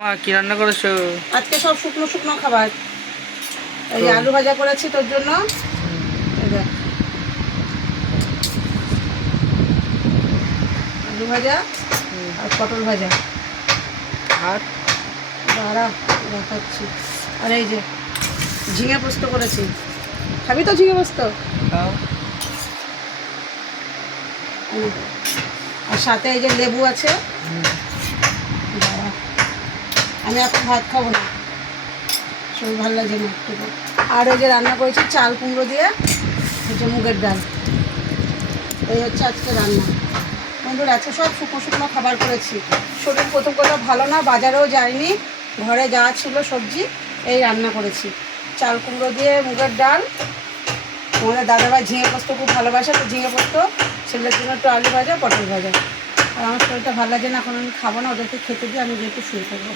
মা কি রান্না করেছ? আজকে সব শুকনো শুকনো খাবার। এই আলু ভাজা করেছি তোর জন্য। আলু ভাজা আর পটল ভাজা। আর? দাঁড়া দেখাচ্ছি। আর এই যে ঝিঙে পোস্ত করেছি। খাবি তো ঝিঙে পোস্ত? আর সাথে এই যে লেবু আছে। দাঁড়া। আমি এখন ভাত খাব না। শরীর ভালো লাগছে না একটু আর ওই যে রান্না করেছি চাল কুমড়ো দিয়ে, হচ্ছে মুগের ডাল। এই হচ্ছে আজকে রান্না। বন্ধুরা, আজকে সব শুকনো শুকনো খাবার করেছি। শরীর প্রথম কথা ভালো না, বাজারেও যায়নি ঘরে যা ছিল সবজি, এই রান্না করেছি। চাল কুমড়ো দিয়ে মুগের ডাল। আমাদের দাদাভাই ঝিঙে পোস্ত খুব ভালোবাসে, তো ঝিঙে পোস্ত, ছেলের জন্য একটু আলু ভাজা, পটল ভাজা। আর আমার শরীরটা ভালো লাগে না, এখন আমি খাব না, ওদেরকে খেতে দিয়ে আমি যেহেতু শুয়ে থাকব।